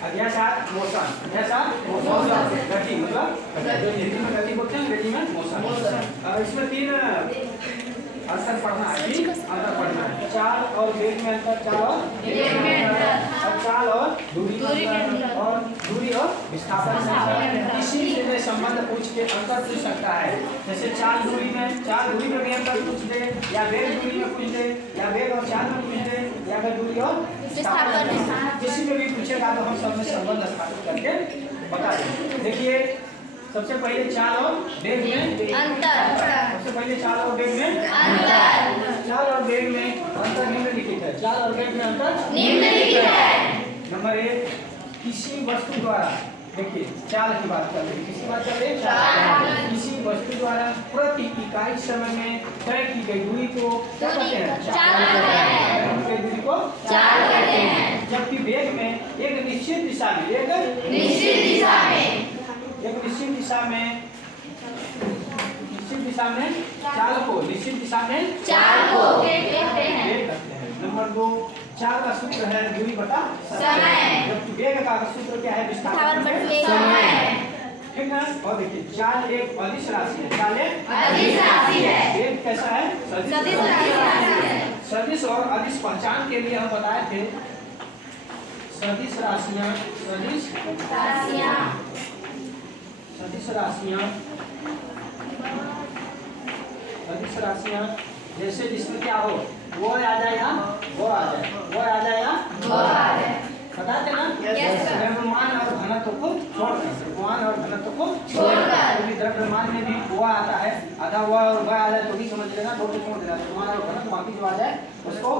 अध्यासात motion, अध्यासात motion गति मतलब जो हिंदी में गति बोलते हैं अंग्रेजी में मोशन। इसमें तीन अंतर पढ़ना है, अंतर पढ़ना है। चाल और वेग में अंतर, चाल और वेग में अंतर, और चाल और दूरी में अंतर, और दूरी और विस्थापन में किसी से संबंध पूछ के अंतर पूछ सकता है। जैसे चाल दूरी में भी अंतर पूछ दे, या वेग दूरी में पूछ दे, या वेग और चाल में पूछ दे, या फिर दूरी और विस्थापन में, किसी में भी पूछेगा तो हम सब में संबंध स्थापित करके बता देंगे। देखिए सबसे पहले चाल और वेग में अंतर, सबसे पहले चाल और वेग में अंतर, चाल और वेग में अंतर निम्नलिखित है। चाल और वेग में अंतर निम्नलिखित है। नंबर 1, किसी वस्तु द्वारा, देखिए चाल की बात कर रहे हैं, किसी बात कर रहे हैं, किसी वस्तु द्वारा प्रति इकाई समय में तय की गई दूरी को क्या कहते हैं? चाल कहते हैं। दूरी को चाल कहते हैं। जबकि वेग में एक निश्चित दिशा में, एक निश्चित दिशा में चाल को, निश्चित दिशा में चाल को वेग कहते हैं। नंबर 2, चाल का सूत्र है दूरी बटा समय, जबकि वेग का सूत्र क्या है? विस्थापन बटा समय, ठीक है। और देखिए चाल एक अदिश राशि है, चाल एक अदिश राशि है, वेग कैसा है? सदिश राशि है। सदिश और अदिश पहचान के लिए हम बताए थे, सदिश राशियां, सदिश राशियां जैसे जिसमें क्या हो, वो आ जाए या वो आ जाए, वो आ जाए या वो आ जाए, बताते ना? द्रव्यमान और घनत्व को छोड़कर, द्रव्यमान और घनत्व को छोड़कर, क्योंकि द्रव्यमान में भी वो आता है, आधा वो और वह आ जाए तो भी समझ लेना, दो छोड़ देना, द्रव्यमान और घनत्व बाकी जो आ जाए उसको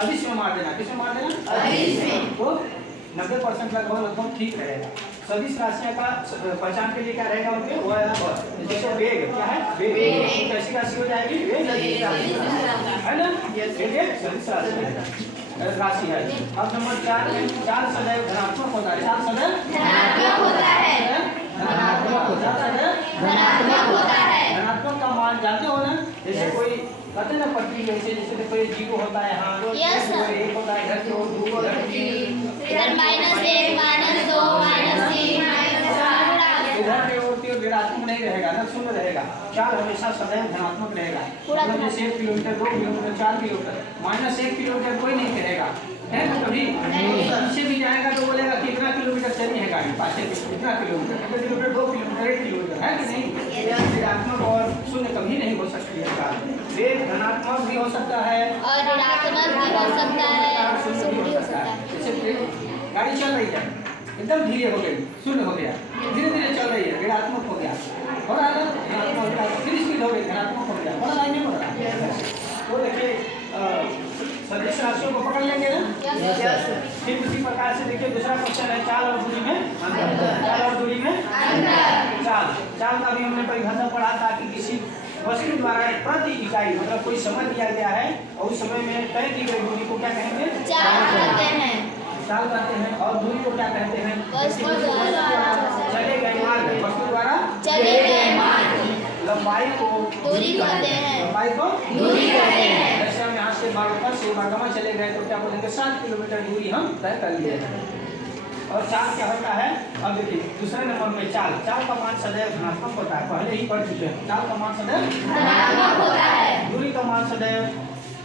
अदिश में मार देना। किसमें मार देना? अदिश में। तो 90% लगभग ठीक रहेगा। सदिश राशियां का पहचान के लिए क्या रहेगा उनके? वो जैसे वेग क्या है? वेग कैसी राशि हो जाएगी? वेग है ना, वेग सदिश राशि है। अब नंबर 4 में चाल सदैव धनात्मक होता है, चाल सदैव धनात्मक होता है, धनात्मक का मान जानते हो ना? जैसे कोई कहते ना पट्टी जैसे, जैसे कोई 0 होता है, हाँ 1 होता है, इधर से 2 इधर -1 -2 -3 -4, इधर पे होती है ऋणात्मक नहीं रहेगा ना, शून्य रहेगा। चाल हमेशा सदैव धनात्मक रहेगा। जैसे 1 किलोमीटर, 2 किलोमीटर, 4 किलोमीटर, -1 किलोमीटर कोई नहीं कहेगा, है ना? कभी पीछे भी जाएगा तो बोलेगा कितना किलोमीटर चली है गाड़ी, पाछे कितना किलोमीटर, 1 किलोमीटर, 2 किलोमीटर, 1 किलोमीटर, है कि नहीं? ऋणात्मक और शून्य कभी नहीं हो सकती है चाल। वेग धनात्मक भी हो सकता है और ऋणात्मक भी हो सकता है, शून्य भी हो सकता है। जैसे गाड़ी चल रही है, एकदम धीरे हो गई, शून्य हो गया, धीरे धीरे चल रही है, ऋणात्मक हो गया, हो रहा है ना, ऋणात्मक हो गया, फिर स्पीड हो गई, धनात्मक हो गया, बड़ा लाइन में हो रहा है। तो देखिए सदिश राशियों को पकड़ लेंगे ना। ठीक उसी प्रकार से देखिए दूसरा क्वेश्चन है, चाल और दूरी में अंतर, चाल और दूरी में अंतर। चाल का भी हमने परिभाषा पढ़ा था कि किसी वस्तु द्वारा प्रति इकाई मतलब कोई समय दिया गया है और उस समय में तय की गई दूरी को क्या कहेंगे? चाल कहते हैं। चाल कहते हैं। और दूरी को क्या कहते हैं? वस्तु द्वारा चले गए मार्ग, वस्तु द्वारा चले गए मार्ग। लंबाई को दूरी कहते हैं, लंबाई को दूरी कहते हैं। जैसे हम यहाँ से बागपत से बागमा चले गए तो क्या बोलेंगे? 7 किलोमीटर दूरी हम तय कर लिए। और चाल क्या होता है? अब देखिए दूसरे नंबर में चाल का मान सदैव धनात्मक होता है, पहले ही पढ़ चुके हैं। चाल का मान सदैव धनात्मक होता है, दूरी का मान सदैव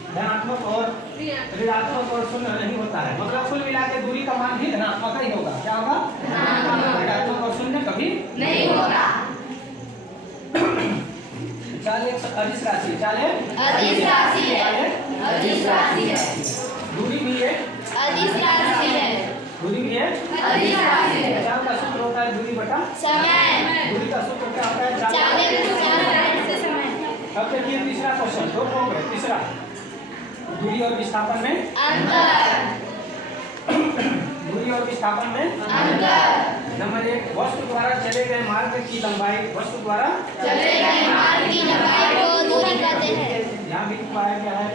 धनात्मक और ऋणात्मक और शून्य नहीं होता है। मतलब कुल मिला के दूरी का मान भी धनात्मक ही होगा। क्या होगा? ऋणात्मक और शून्य कभी नहीं होगा। चाल एक अदिश राशि है, चाल अदिश राशि है, अदिश राशि है। दूरी भी है अदिश राशि है, दूरी भी है अदिश राशि है। चाल का सूत्र होता है दूरी बटा समय, दूरी का सूत्र क्या होता है? चाल से समय। अब देखिए तीसरा क्वेश्चन, 2 हो गए। तीसरा दूरी और विस्थापन में अंतर, दूरी और विस्थापन में अंतर। नंबर 1, वस्तु द्वारा चले गए मार्ग की लंबाई, वस्तु द्वारा चले गए मार्ग की लंबाई को दूरी कहते हैं। यहाँ भी पाया गया है,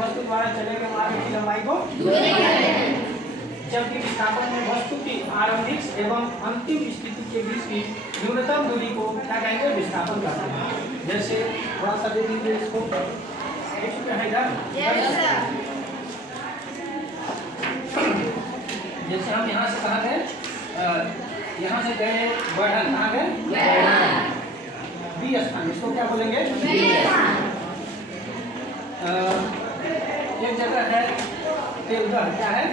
वस्तु द्वारा चले गए मार्ग की लंबाई को दूरी कहते हैं। जबकि विस्थापन में वस्तु की आरंभिक एवं अंतिम स्थिति के बीच की न्यूनतम दूरी को क्या कहेंगे? विस्थापन कहते हैं। जैसे थोड़ा सा दे दीजिए इसको, है इधर जैसे हम यहाँ से कहाँ गए, यहाँ से गए बढ़न, कहाँ गए बी स्थान, इसको क्या बोलेंगे एक जगह है तेलदह, क्या है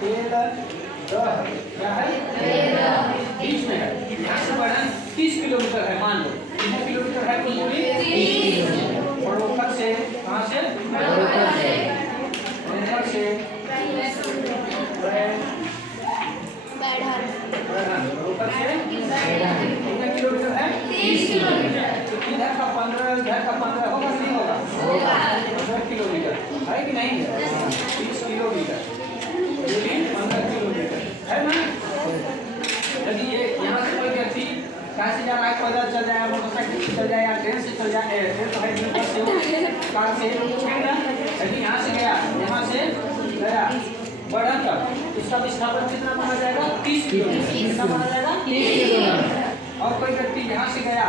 तेलदह, क्या है बीच में है। यहाँ से बढ़न 30 किलोमीटर है, मान लो कितने किलोमीटर है कुल दूरी 30। बड़ोखर से कहाँ से बड़ोखर से बड़ोखर से कितने किलोमीटर है 30 किलोमीटर। तो इधर का 15 इधर का 15 होगा नहीं होगा 15 किलोमीटर है कि नहीं 30 किलोमीटर 15 किलोमीटर है ना। यदि ये यहाँ से कोई व्यक्ति कहाँ से जा रहा है, पैदल चल जाए, मोटरसाइकिल से चल जाए या ट्रेन से चल जाए, ट्रेन तो है नहीं, बस से कार से है ना। यदि यहाँ से गया बढ़न तक, इसका विस्थापन कितना माना जाएगा 30 किलोमीटर, कितना माना जाएगा 30 किलोमीटर। और कोई व्यक्ति यहाँ से गया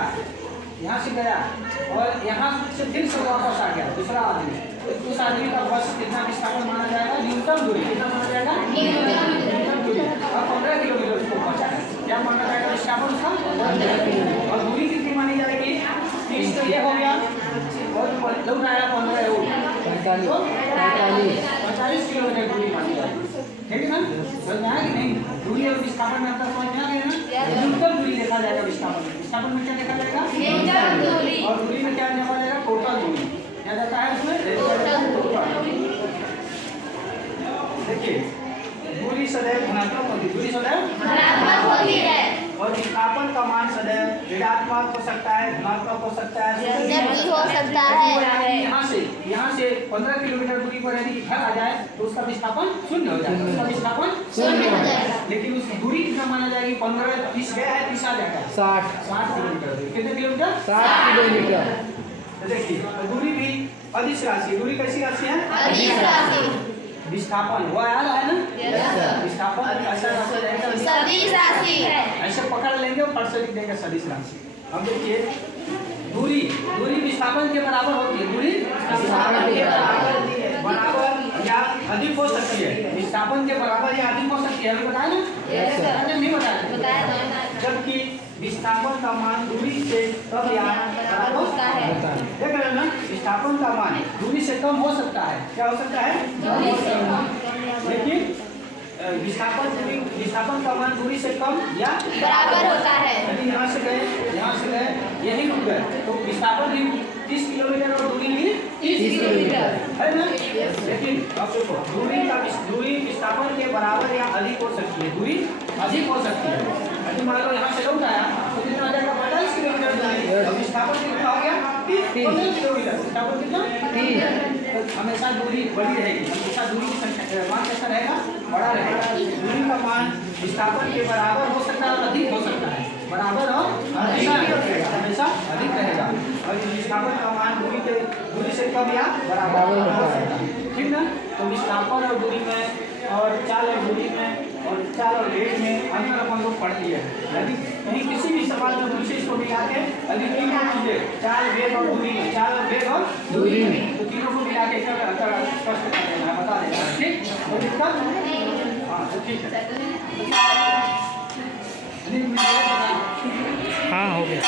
और यहाँ से फिर से वापस आ गया दूसरा आदमी, तो उस आदमी का बस कितना विस्थापन माना जाएगा, न्यूनतम दूरी कितना माना जाएगा न्यूनतम दूरी। और 15 किलोमीटर उसको पहुँचा है, क्या माना जाएगा विस्थापन उसका 15 किलोमीटर। और दूरी कितनी मानी जाएगी 30, तो ये हो गया और लोग आया 15 है 45 किलोमीटर दूरी मानी जाएगी, ठीक है ना। समझ में आया कि नहीं, दूरी और विस्थापन में अंतर समझ में आ गया ना। न्यूनतम दूरी देखा जाएगा विस्थापन में क्या देखा जाएगा और दूरी में क्या देखा जाएगा टोटल दूरी, क्या जाता है उसमें देखिए दूरी सदैव धनात्मक होती है, दूरी सदैव धनात्मक होती है और विस्थापन का मान सदैव ऋणात्मक हो सकता है, धनात्मक हो सकता है, हो सकता है। यहाँ से 15 किलोमीटर दूरी पर यदि घर आ जाए तो उसका विस्थापन शून्य हो जाएगा, उसका विस्थापन शून्य हो जाएगा। लेकिन उस दूरी कितना माना जाएगी 15 30 गया है 30 आ जाएगा 60 किलोमीटर, कितने किलोमीटर 60 किलोमीटर। देखिए दूरी भी अदिश राशि, दूरी कैसी राशि है अदिश राशि। विस्थापन वो आ रहा है ना, विस्थापन ऐसा राशि रहेगा सदिश राशि है, ऐसे पकड़ लेंगे और पढ़ से लिख देंगे सदिश राशि। अब देखिए दूरी विस्थापन के बराबर होती है, दूरी विस्थापन के बराबर या अधिक हो सकती है, विस्थापन के बराबर या अधिक हो सकती है, अभी बताया ना नहीं बताया, जबकि विस्थापन का मान दूरी से कम या बराबर होता है। देख रहे हैं ना, विस्थापन का मान दूरी से कम हो सकता है, क्या हो सकता है लेकिन विस्थापन का मान दूरी से कम या बराबर होता है। यदि यहाँ से गए यही रुक गए तो विस्थापन भी 30 किलोमीटर और दूरी भी 30 किलोमीटर है ना। लेकिन अब देखो दूरी विस्थापन के बराबर या अधिक हो सकती है, दूरी अधिक हो सकती है। यदि मान लो यहाँ से लौट आया तो कितना आ जाएगा 45 किलोमीटर दूरी, विस्थापन कितना हो गया 15 किलोमीटर, विस्थापन कितना 30। हमेशा दूरी बड़ी रहेगी, हमेशा दूरी की संख्या मान कैसा रहेगा बड़ा रहेगा। दूरी का मान विस्थापन के बराबर हो सकता है और अधिक हो सकता है, बराबर और हमेशा अधिक रहेगा। और विस्थापन का मान दूरी से कम या बराबर हो सकता है, ठीक ना। तो विस्थापन और दूरी में और चाल और दूरी में और चाल और वेग में अंतर अपन लोग पढ़ लिए। यदि कहीं किसी भी सवाल में मुझसे इसको मिला के यदि तीनों चीजें चाल वेग और दूरी में, चाल और वेग और दूरी में, तो तीनों को मिला के अंतर स्पष्ट कर देना है, बता देना है, ठीक। तो दिक्कत हाँ तो ठीक है, हाँ हो गया।